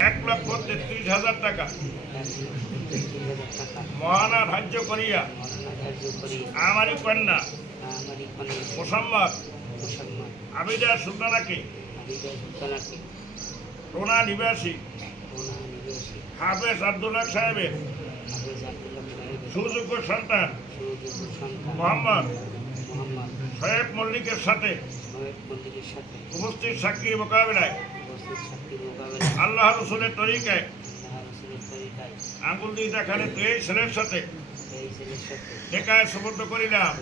1,33,000 টাকা মহানা ধার্য করিয়া আমারই কন্যা মোসাম্মদ আবিদা সুলতানাকে টোনা নিবাসী হাফেজ আব্দুল্লাহ সাহেবের সুযোগ্য সন্তান মোহাম্মদ শোয়েব মল্লিকের সাথে উপস্থিত সাক্ষীর মোকাবিলায় আল্লাহ রসুলের তরিকায় আঙ্গুল দিয়ে দেখালে এই ছেলের সাথে নেকায় সুবদ্ধ করিলাম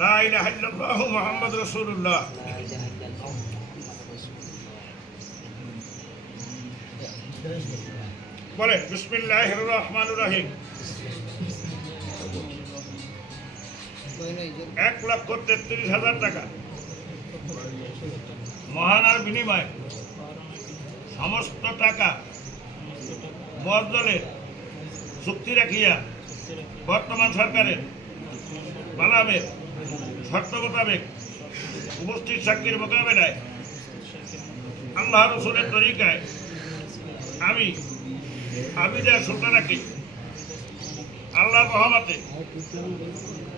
লা ইলাহা ইল্লাল্লাহু মুহাম্মাদুর রাসূলুল্লাহ। বলে বিসমিল্লাহির রহমানির রহিম। 1,33,000 টাকা মহানার বিনিময়ে সমস্ত টাকা বদলের চুক্তি রাখিয়া বর্তমান সরকারের বালামের শর্ত মোতাবেক উপস্থিত সাক্ষীর মোকাবেলায় আল্লাহ রসুলের তরিকায় আমি আবিদা সুলতানাকে আল্লাহর রহমতে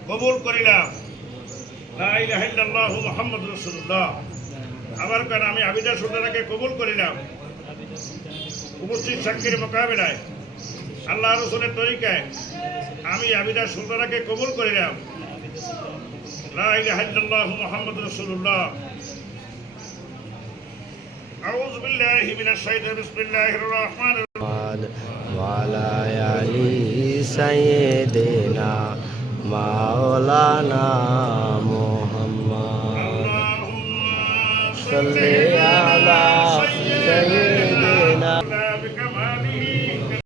কবুল করিলাম লা ইলাহা ইল্লাল্লাহু মুহাম্মাদুর রাসূলুল্লাহ। আবার কেন আমি আবিদা সুলতানাকে কবুল করিলাম উপস্থিত সাক্ষীর মোকাবিলায় আল্লাহ রসুলের তরিকায় আমি আবিদা সুলতানাকে কবুল করিলাম লা ইলাহা ইল্লাল্লাহু মুহাম্মাদুর রাসূলুল্লাহ। আউযু বিল্লাহি মিনাশ শাইতানির বিসমিল্লাহির রহমানির রহিম। ওয়ালা আলি সাইয়্যিদিনা মাওলানা মুহাম্মদ সাল্লি আলা সাইয়্যিদিনা বিকামালিহি